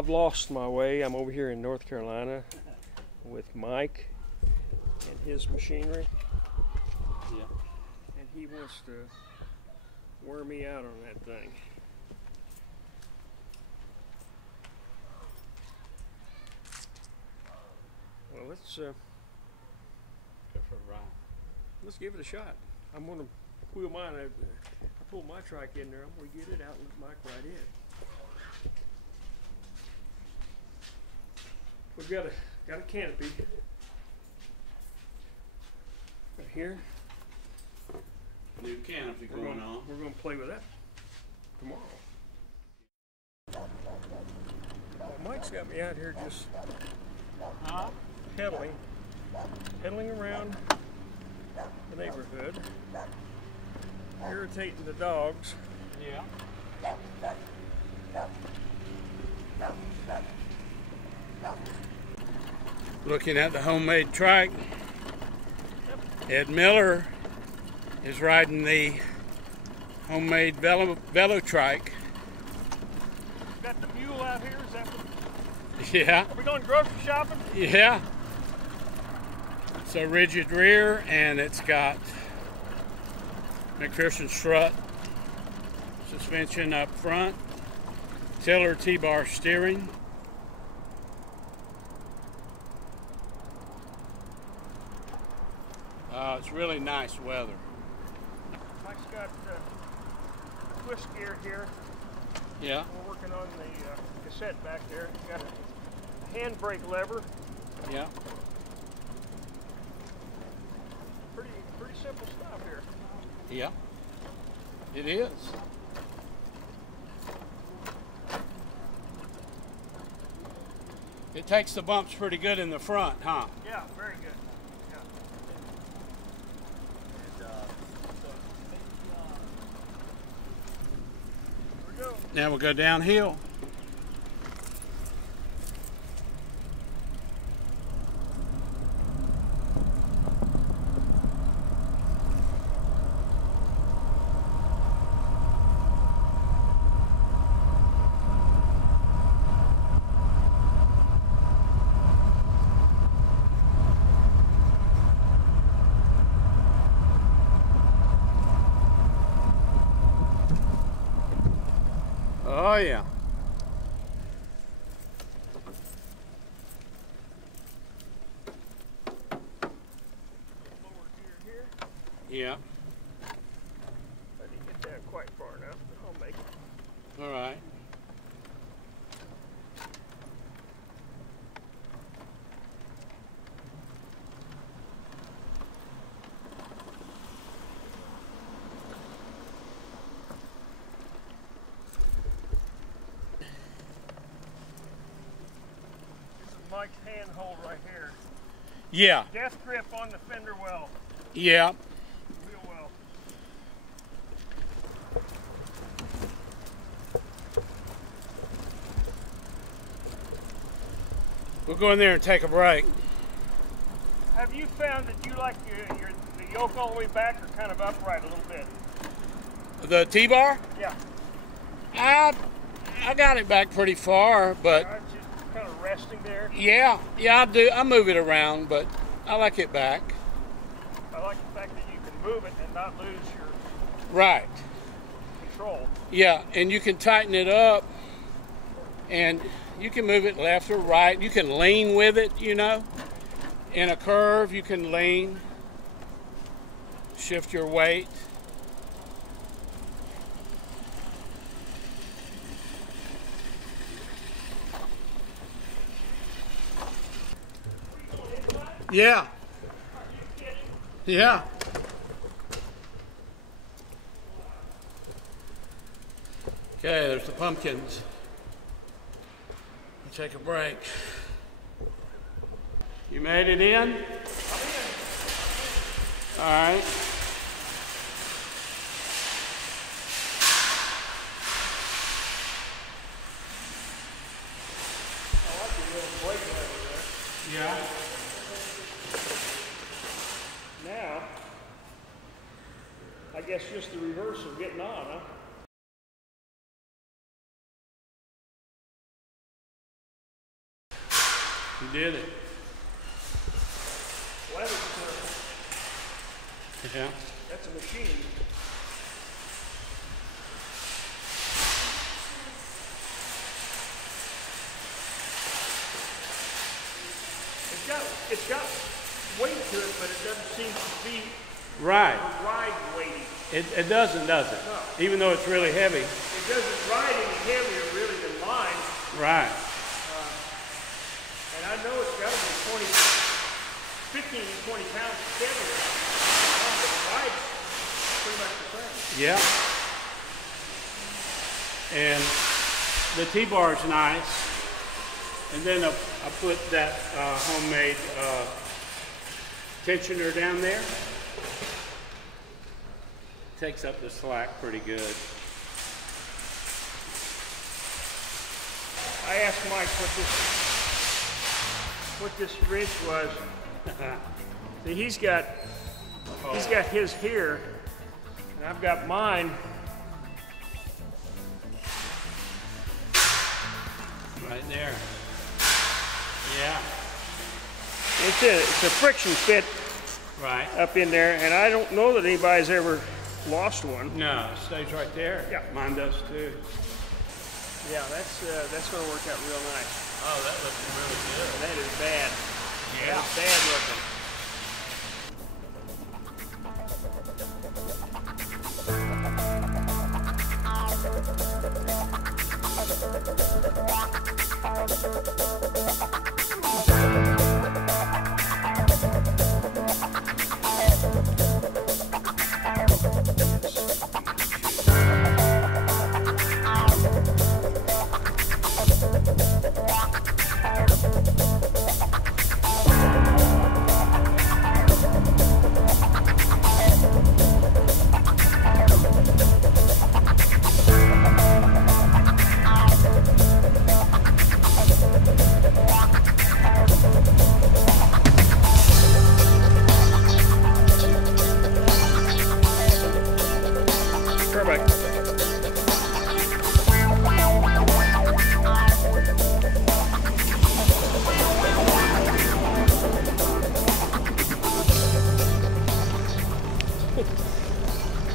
I've lost my way. I'm over here in North Carolina with Mike and his machinery. Yeah. And he wants to wear me out on that thing. Well, let's Go for a ride. let's give it a shot. I'm gonna wheel mine. I pull my trike in there. I'm gonna get it out and let Mike ride in. We've got a canopy right here. New canopy going on. We're gonna play with that tomorrow. Well, Mike's got me out here just pedaling around the neighborhood, irritating the dogs. Yeah. Looking at the homemade trike. Ed Miller is riding the homemade Velo-Trike. Got the mule out here, is that what? Yeah. Are we going grocery shopping? Yeah. It's a rigid rear and it's got McPherson strut, suspension up front, tiller T-bar steering. It's really nice weather. Mike's got twist gear here. Yeah. We're working on the cassette back there. Got a handbrake lever. Yeah. Pretty simple stuff here. Yeah. It is. It takes the bumps pretty good in the front, huh? Yeah, very good. Now we'll go downhill. Oh yeah. Lower gear here. Yeah. I didn't get that quite far enough, but I'll make it. All right. Mike's handhold right here. Yeah. Death grip on the fender well. Yeah. Wheel well. We'll go in there and take a break. Have you found that you like the yoke all the way back or kind of upright a little bit? The T-bar? Yeah. I got it back pretty far, but Just kind of resting there. yeah, I do. I move it around, but I like it back. I like the fact that you can move it and not lose your Right. control. Yeah, and you can tighten it up, and you can move it left or right. You can lean with it, you know. In a curve, you can lean, shift your weight. Yeah. Yeah. Okay, there's the pumpkins. We'll take a break. You made it in? I'm in. All right. I like the little brake lever there. Yeah. Now, I guess just the reverse of getting on, huh? did it. Weather, Yeah. that's a machine. It's got weight to it, but it doesn't seem to be Right. ride weighty. It doesn't, does it? No. Even though it's really heavy. It doesn't ride any heavier really than mine. Right. And I know it's got to be 15 to 20 pounds heavier. But the ride's pretty much the same. Yeah. And the T-bar is nice. And then I put that homemade tensioner down there. Takes up the slack pretty good. I asked Mike what this wrench was. See, he's got his here, and I've got mine. Right there. Yeah. It's a friction fit Right. up in there, and I don't know that anybody's ever lost one. No, it stays right there. Yeah. Mine does too. Yeah, that's going to work out real nice. Oh, that looks really good. That is bad. Yeah. That is bad looking. Perfect.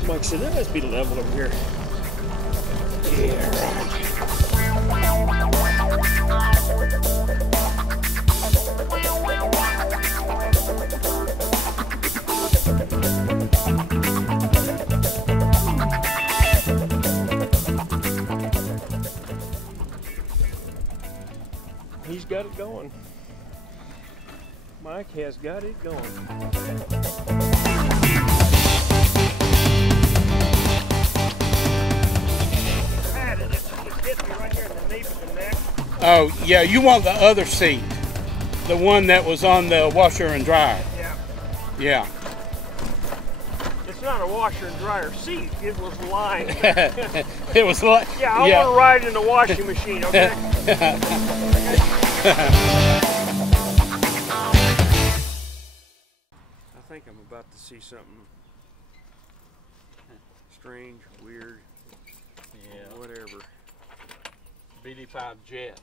Mike said, that must be level over here. Yeah, right. He's got it going. Mike has got it going. Oh, yeah, you want the other seat. The one that was on the washer and dryer. Yeah. Yeah. It's not a washer and dryer seat. It was lined. It was like... Yeah, I want to ride in the washing machine, okay? I think I'm about to see something strange, weird, whatever. BD5 Jet.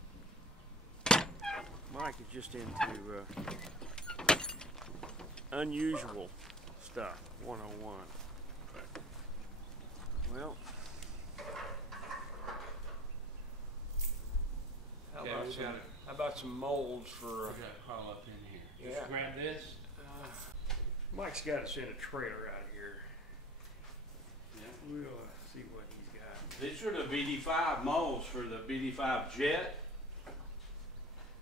Mike is just into unusual stuff, 101. Well, how about some molds for... We got to crawl up in here. Yeah. Just grab this. Mike's got us in a trailer out here. Yeah. We'll see what he's got. These are the BD5 molds for the BD5 Jet.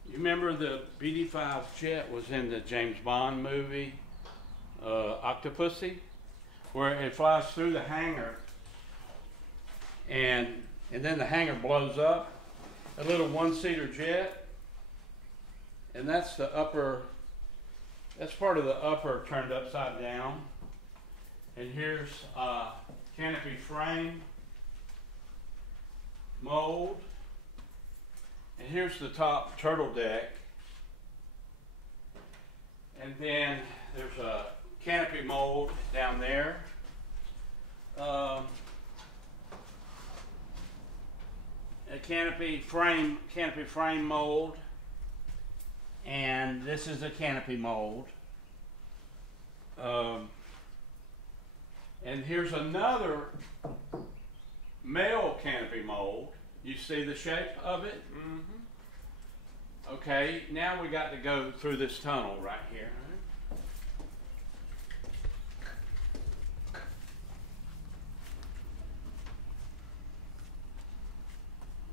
You remember the BD5 Jet was in the James Bond movie, Octopussy, where it flies through the hangar and then the hangar blows up, a little one-seater jet, and that's the upper, that's part of the upper turned upside down. And here's canopy frame mold. And here's the top turtle deck. And then there's a canopy mold down there. A canopy frame mold. And this is a canopy mold. And here's another male canopy mold. You see the shape of it? Mm-hmm. Okay, now we got to go through this tunnel right here.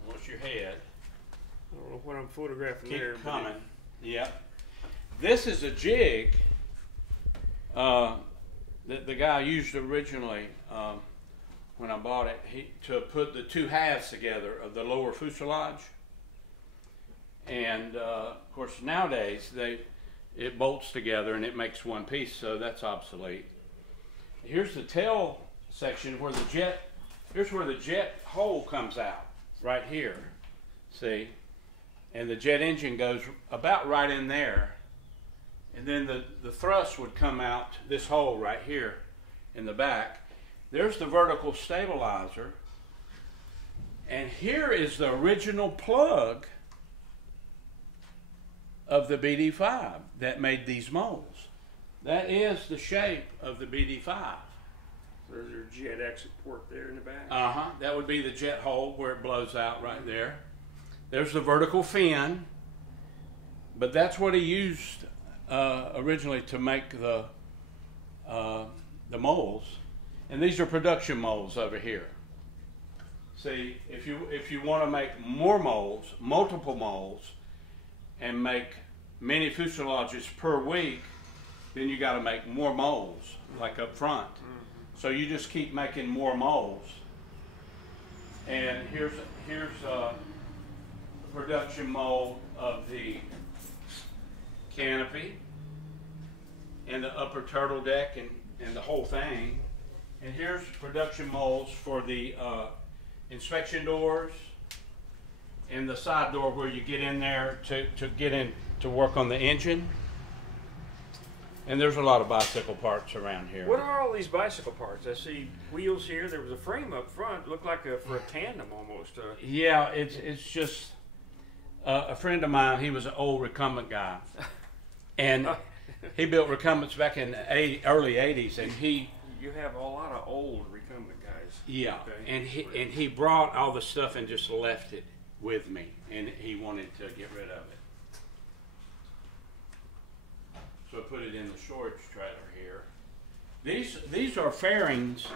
What's your head? I don't know what I'm photographing there. Keep coming. Yep. This is a jig that the guy used originally when I bought it to put the two halves together of the lower fuselage. And of course nowadays it bolts together and it makes one piece, so that's obsolete. Here's the tail section where here's where the jet hole comes out, right here. See? And the jet engine goes about right in there. And then the thrust would come out this hole right here in the back. There's the vertical stabilizer. And here is the original plug of the BD5 that made these molds. That is the shape of the BD5. There's your jet exit port there in the back. Uh-huh. That would be the jet hole where it blows out right there. There's the vertical fin. But that's what he used originally to make the molds. And these are production molds over here. See, if you want to make more molds, multiple molds, and make many fuselages per week, then you got to make more molds, like up front. Mm-hmm. So you just keep making more molds. And here's a production mold of the canopy and the upper turtle deck and the whole thing. And here's production molds for the inspection doors and the side door where you get in there to get in to work on the engine. And there's a lot of bicycle parts around here. What are all these bicycle parts? I see wheels here. There was a frame up front. Looked like for a tandem almost. Yeah, it's just a friend of mine. He was an old recumbent guy, and he built recumbents back in the early '80s. And you have a lot of old recumbent guys. Yeah, okay. and he brought all the stuff and just left it with me, and he wanted to get rid of it. So I put it in the storage trailer here. These are fairings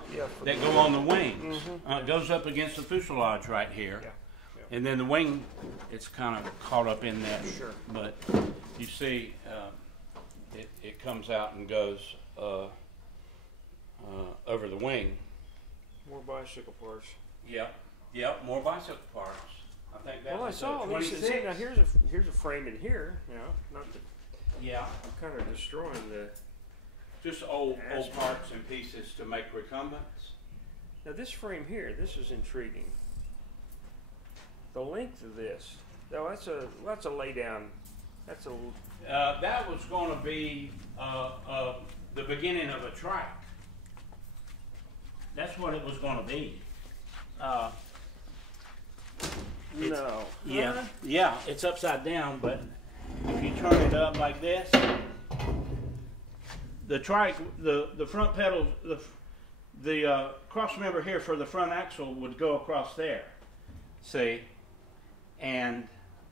that go on the wings. Mm-hmm. It goes up against the fuselage right here. Yeah. Yeah. And then the wing, it's kind of caught up in there. Sure. But you see, it comes out and goes over the wing. More bicycle parts. Yep, more bicycle parts. I think that. Well, I saw these. See, now here's a frame in here. You know, not the. Yeah. I'm kind of destroying the. Just old parts and pieces to make recumbents. Now this frame here, this is intriguing. The length of this. No, that's a lay down. That's a. That was going to be the beginning of a trike. That's what it was going to be. No. Yeah. Yeah. It's upside down, but if you turn it up like this, the trike, the front pedal, the cross member here for the front axle would go across there. See, and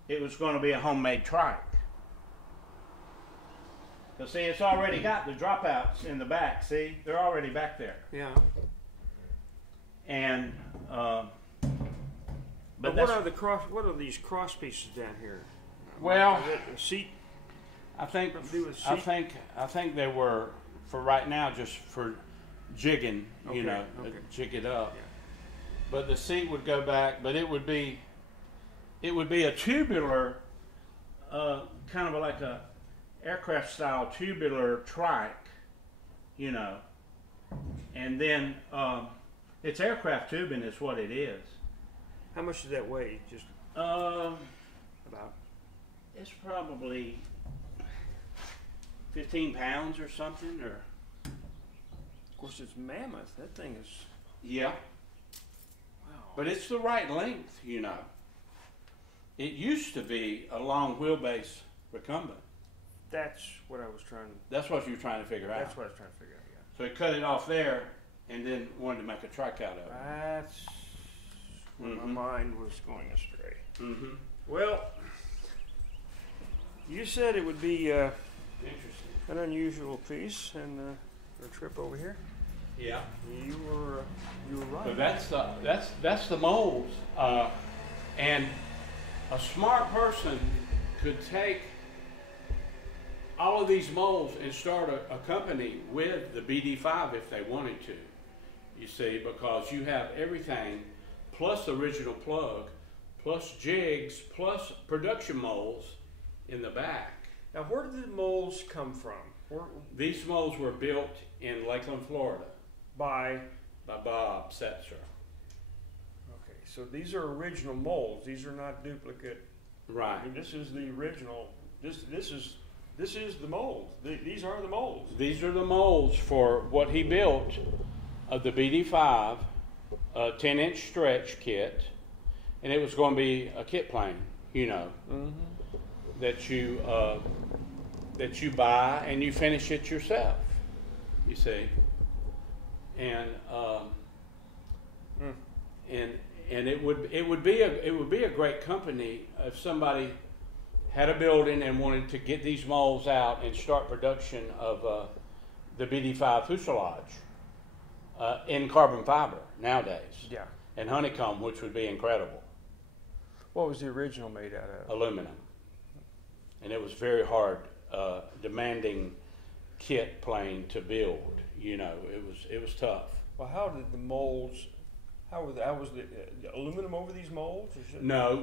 it was going to be a homemade trike. Because see, it's already got the dropouts in the back. See, they're already back there. Yeah. And but what are these cross pieces down here? Well, a seat. I think they were for right now just for jigging, you know, jig it up. Yeah. But the seat would go back, but it would be a tubular, kind of like a aircraft style tubular trike, you know, and then it's aircraft tubing is what it is. How much does that weigh? Just about. It's probably 15 pounds or something, or. Of course, it's mammoth. That thing is. Yeah. Wow. But it's the right length, you know. It used to be a long wheelbase Recumbent. That's what I was trying. That's what you were trying to figure out. That's what I was trying to figure out. Yeah. So he cut it off there, and then wanted to make a trike out of it. That's where my mind was going astray. Mm-hmm. Well, you said it would be Interesting. an unusual piece, and a trip over here. Yeah. You were right. So that's the molds, and a smart person could take all of these molds and start a company with the BD5 if they wanted to. You see, because you have everything, plus the original plug, plus jigs, plus production molds in the back. Now, where did the molds come from? These molds were built in Lakeland, Florida. By Bob Setzer. Okay, so these are original molds. These are not duplicate. Right. I mean, this is the original. This is the mold. These are the molds. These are the molds for what he built of the BD5, a 10-inch stretch kit, and it was going to be a kit plane, you know, that you buy and you finish it yourself. You see. And it would be a great company if somebody had a building and wanted to get these molds out and start production of the BD5 fuselage in carbon fiber nowadays. Yeah. And honeycomb, which would be incredible. What was the original made out of? Aluminum. And it was very hard, demanding kit plane to build. You know, it was tough. Well, how did the molds? How was the aluminum over these molds? No.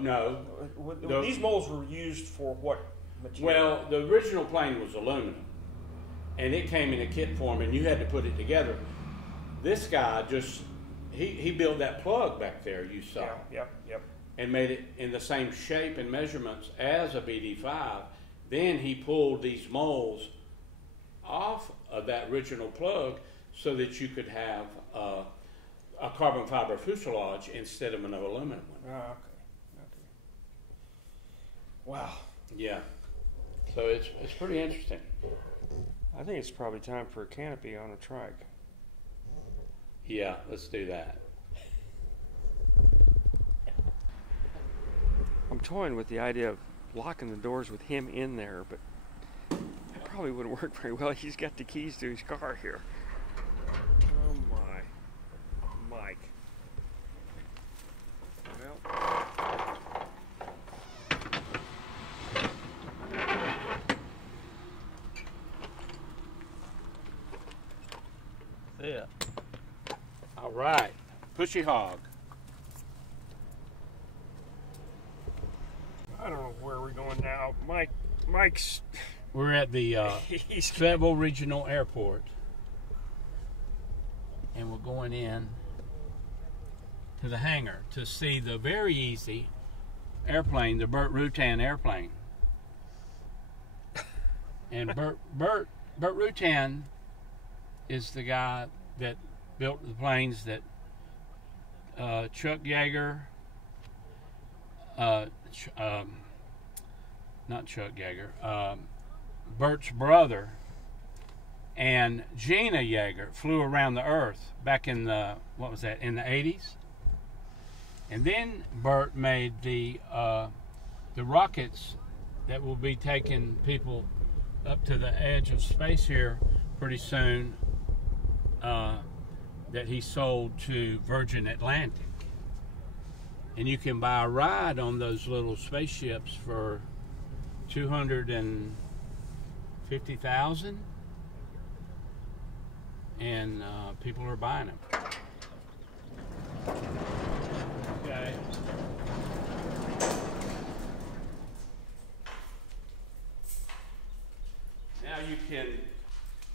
These molds were used for what material? Well, the original plane was aluminum, and it came in a kit form, and you had to put it together. This guy he built that plug back there you saw. Yep. And made it in the same shape and measurements as a BD5. Then he pulled these molds off of that original plug so that you could have a carbon fiber fuselage instead of an aluminum one. Oh, okay. Wow. Yeah. So it's pretty interesting. I think it's probably time for a canopy on a trike. Yeah, let's do that. I'm toying with the idea of locking the doors with him in there, but it probably wouldn't work very well. He's got the keys to his car here. Oh my. Mike. Well. Yeah. All right. Pushy hog. I don't know where we're going now. Mike's. We're at the Fayetteville Regional Airport, and we're going in to the hangar to see the VariEze airplane, the Burt Rutan airplane. And Burt Rutan is the guy that built the planes that Chuck Yeager, not Chuck Yeager, Bert's brother and Gina Yeager flew around the Earth back in the, what was that, in the 80s? And then Bert made the rockets that will be taking people up to the edge of space here pretty soon, that he sold to Virgin Atlantic. And you can buy a ride on those little spaceships for $250,000, and people are buying them. Okay. Now you can.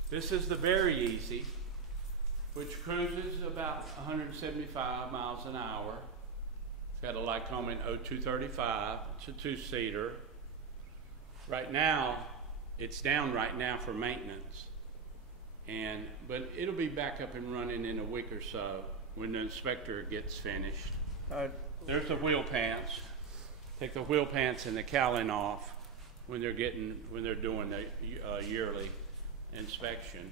This is the VariEze, which cruises about 175 miles an hour. Got a Lycoming 0235. It's a two-seater. Right now, it's down right now for maintenance, but it'll be back up and running in a week or so when the inspector gets finished. There's the wheel pants. Take the wheel pants and the cowling off. when they're doing the yearly inspection.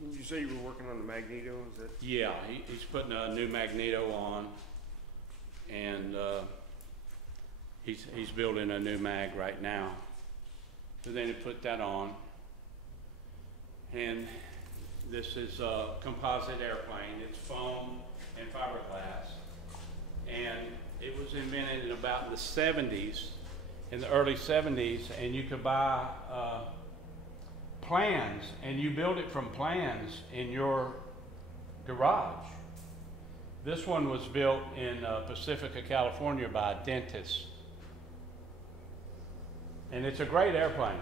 Did you say you were working on the magneto? Is that? Yeah, he's putting a new magneto on, and he's building a new mag right now. So then he put that on, and this is a composite airplane. It's foam and fiberglass, and it was invented in about the 70s, in the early 70s, and you could buy plans, and you build it from plans in your garage. This one was built in Pacifica, California by a dentist, and it's a great airplane.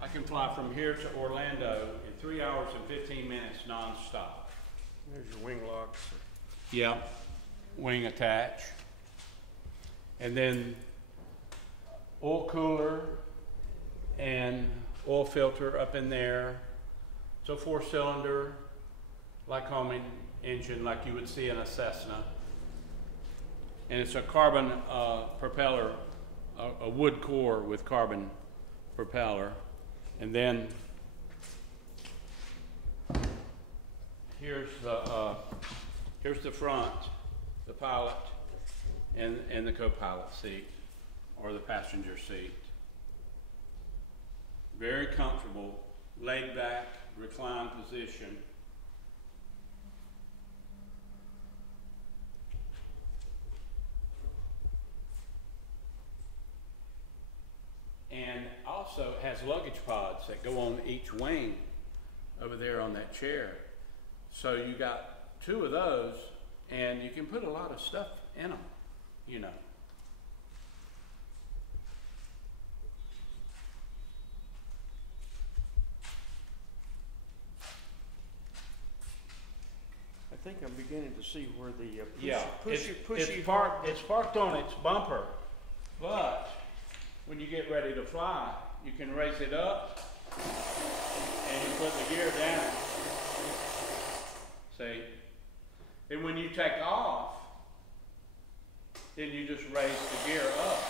I can fly from here to Orlando in 3 hours and 15 minutes non-stop. There's your wing locks. Yeah, wing attach. And then oil cooler and oil filter up in there. It's a 4-cylinder, Lycoming engine like you would see in a Cessna. And it's a carbon propeller, a wood core with carbon propeller. And then here's the front, the pilot, and the co-pilot seat, or the passenger seat. Very comfortable, laid back, reclined position. And also it has luggage pods that go on each wing over there on that chair. So you got 2 of those, and you can put a lot of stuff in them, you know. I think I'm beginning to see where the it's parked on its bumper, but when you get ready to fly, you can raise it up and you put the gear down. See? Then when you take off, then you just raise the gear up.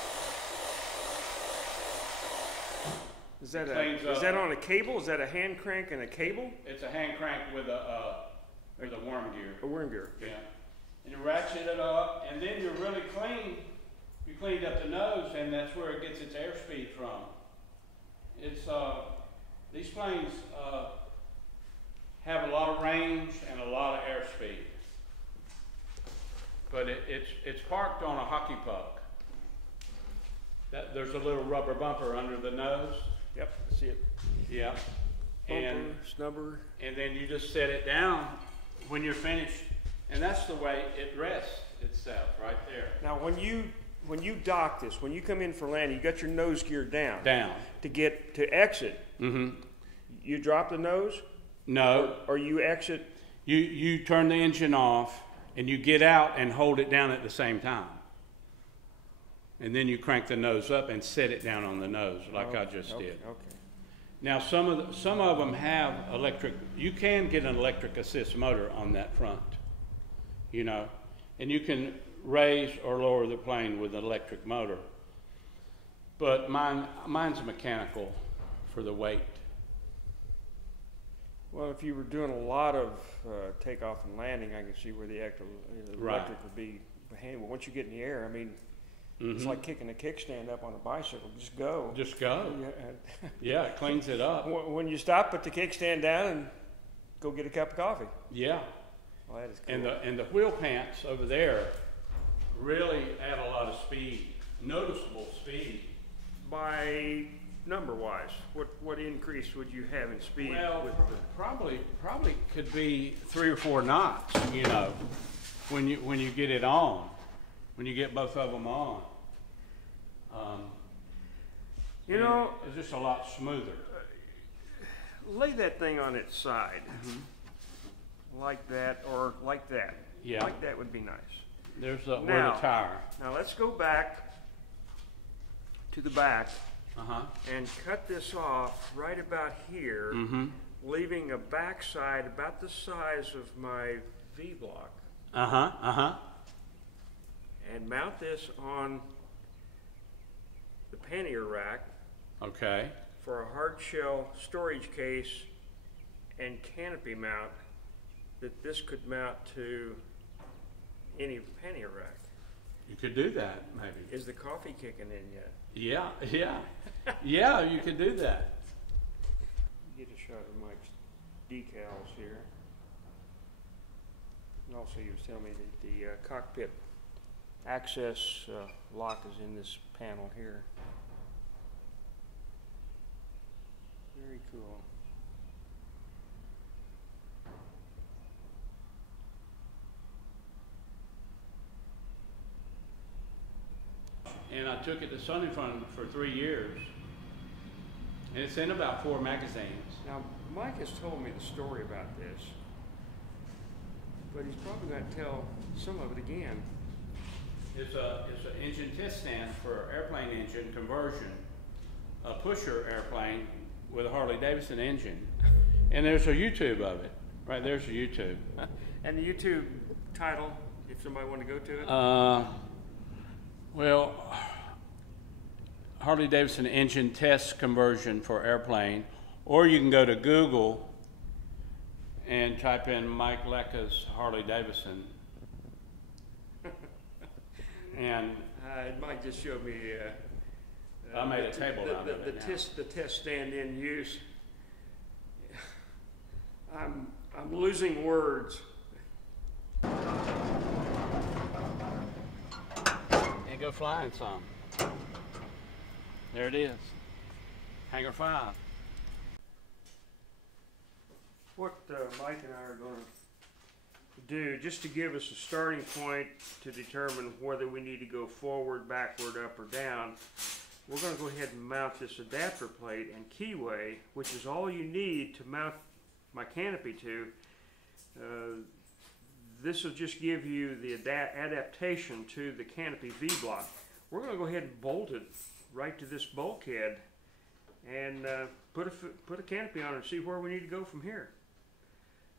Is that on a cable? Is that a hand crank and a cable? It's a hand crank with a worm gear. A worm gear. Yeah. And you ratchet it up, and then you're really clean. You cleaned up the nose, and that's where it gets its airspeed from. It's these planes have a lot of range and a lot of airspeed, but it's parked on a hockey puck. There's a little rubber bumper under the nose. Yep, I see it. Yeah. Bumper, snubber. And then you just set it down when you're finished, and that's the way it rests itself right there. Now, when you dock this, when you come in for landing, you got your nose gear down. Down. To exit. Mm-hmm. You drop the nose? No. Or you exit? You turn the engine off, and you get out and hold it down at the same time. And then you crank the nose up and set it down on the nose like I just did. Okay. Now some of them have electric. You can get an electric assist motor on that front, you know, and you can raise or lower the plane with an electric motor. But mine's mechanical for the weight. Well, if you were doing a lot of takeoff and landing, I can see where the electric would be handy. But once you get in the air, I mean, it's like kicking a kickstand up on a bicycle. Just go. Just go. Yeah, it cleans it up. When you stop, put the kickstand down and go get a cup of coffee. Yeah. Well, that is cool. And the wheel pants over there really add a lot of speed, noticeable speed. By number-wise, what increase would you have in speed? Well, probably could be 3 or 4 knots. You know, when you get it on, when you get both of them on. You know, it's just a lot smoother. Lay that thing on its side, like that, or like that. Yeah. Like that would be nice. There's where the tire. Now let's go back to the back and cut this off right about here, leaving a backside about the size of my V-block. And mount this on the pannier rack Okay. for a hard shell storage case and canopy mount, that this could mount to any pannier rack. You could do that, maybe. Is the coffee kicking in yet? Yeah, yeah. Yeah, you could do that. Get a shot of Mike's decals here. And also, he was telling me that the cockpit access lock is in this panel here. Very cool. And I took it to Sunny Fun for 3 years. And it's in about 4 magazines. Now, Mike has told me the story about this, but he's probably going to tell some of it again. It's an engine test stand for airplane engine conversion, a pusher airplane with a Harley-Davidson engine. And there's a YouTube of it. Right there's a YouTube. And the YouTube title, if somebody wanted to go to it? Well, Harley-Davidson engine test conversion for airplane, or you can go to Google and type in Mike Lecka's Harley-Davidson. And It might just show me. I made a table out of it now. The test stand in use. I'm losing words. And go flying some. There it is. Hangar 5. What Mike and I are going to do, just to give us a starting point to determine whether we need to go forward, backward, up, or down, we're going to go ahead and mount this adapter plate and keyway, which is all you need to mount my canopy to. This will just give you the adaptation to the canopy V-block. We're going to go ahead and bolt it right to this bulkhead and put a canopy on it and see where we need to go from here.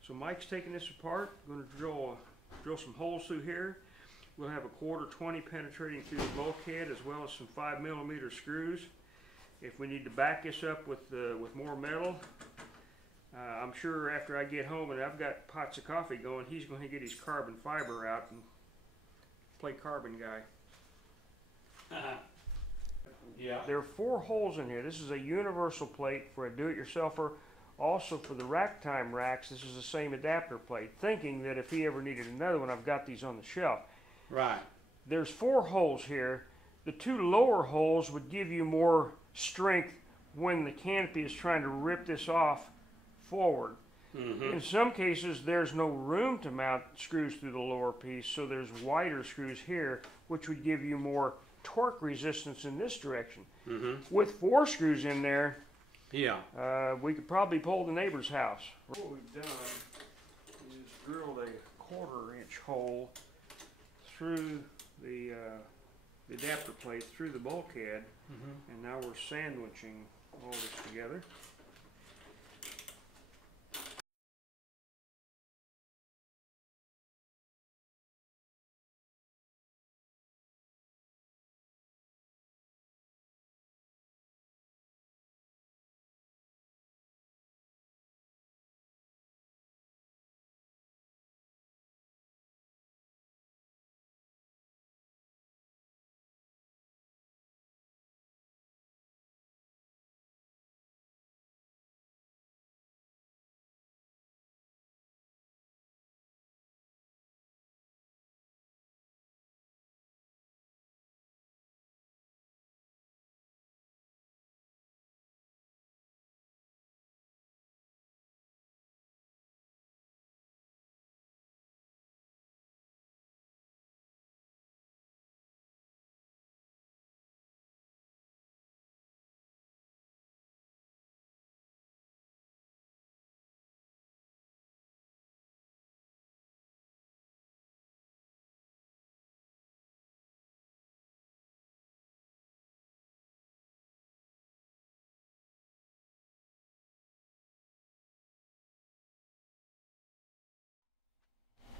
So Mike's taking this apart. Going to drill some holes through here. We'll have a 1/4-20 penetrating through the bulkhead, as well as some 5mm screws. If we need to back this up with more metal, I'm sure after I get home and I've got pots of coffee going, he's going to get his carbon fiber out and play carbon guy. Yeah. There are 4 holes in here. This is a universal plate for a do-it-yourselfer. Also for the rack time racks, this is the same adapter plate, thinking that if he ever needed another one, I've got these on the shelf. Right. There's 4 holes here. The 2 lower holes would give you more strength when the canopy is trying to rip this off forward. Mm-hmm. In some cases, there's no room to mount screws through the lower piece, so there's wider screws here, which would give you more torque resistance in this direction. Mm-hmm. With 4 screws in there, Yeah. we could probably pull the neighbor's house. What we've done is drilled a 1/4-inch hole through the adapter plate, through the bulkhead, and now we're sandwiching all this together.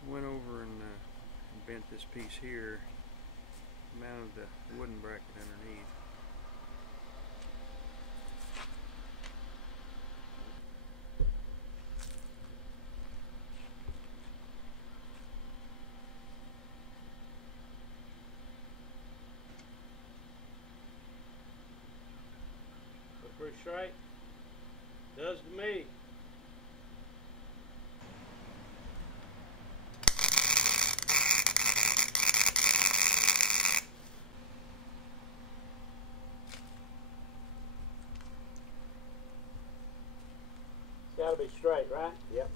Went over and bent this piece here, mounted the wooden bracket underneath. be straight, right? Yep.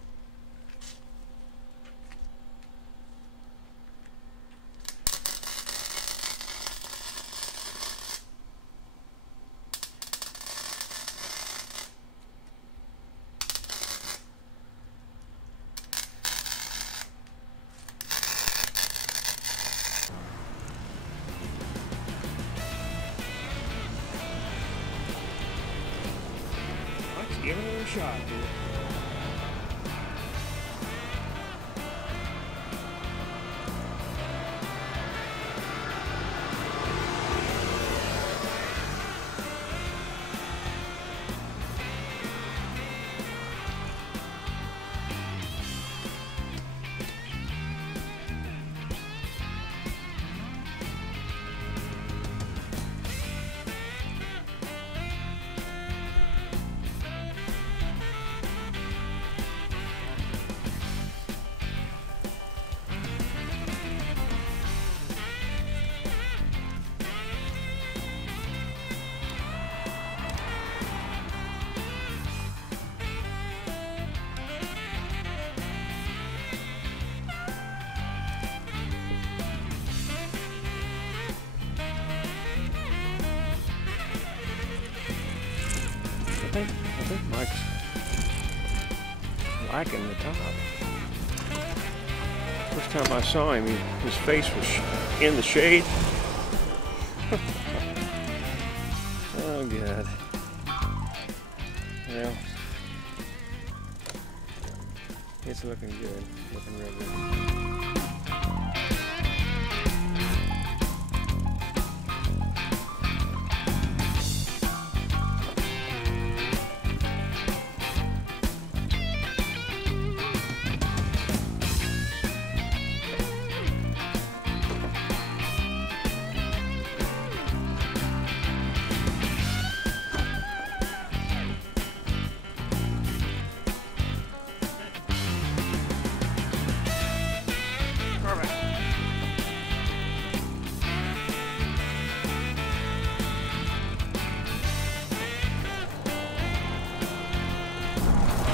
Let's give it a shot, dude. I think Mike's liking the top. First time I saw him, his face was in the shade. Oh, God. Well, it's looking good. Looking real good.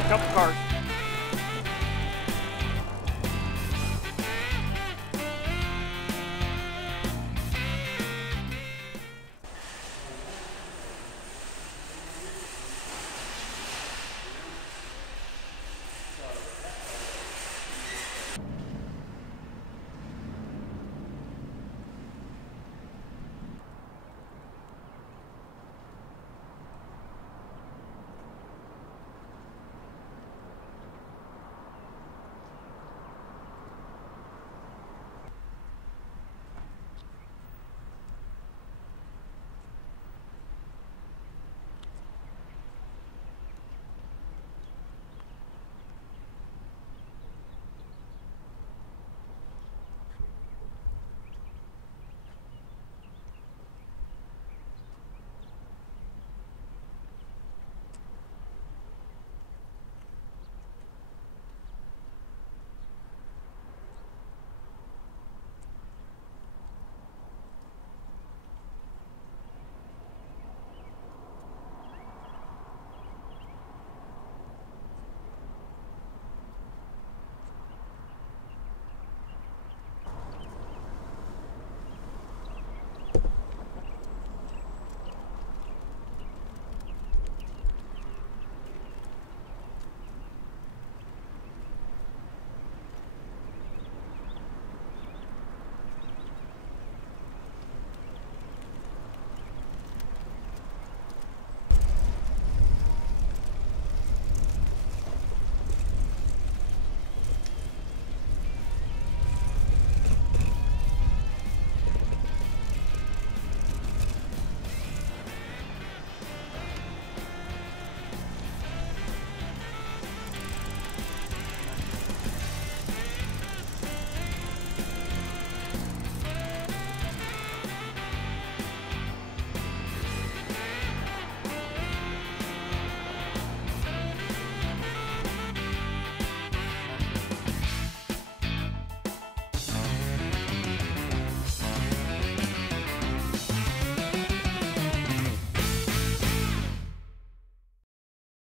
Couple cars.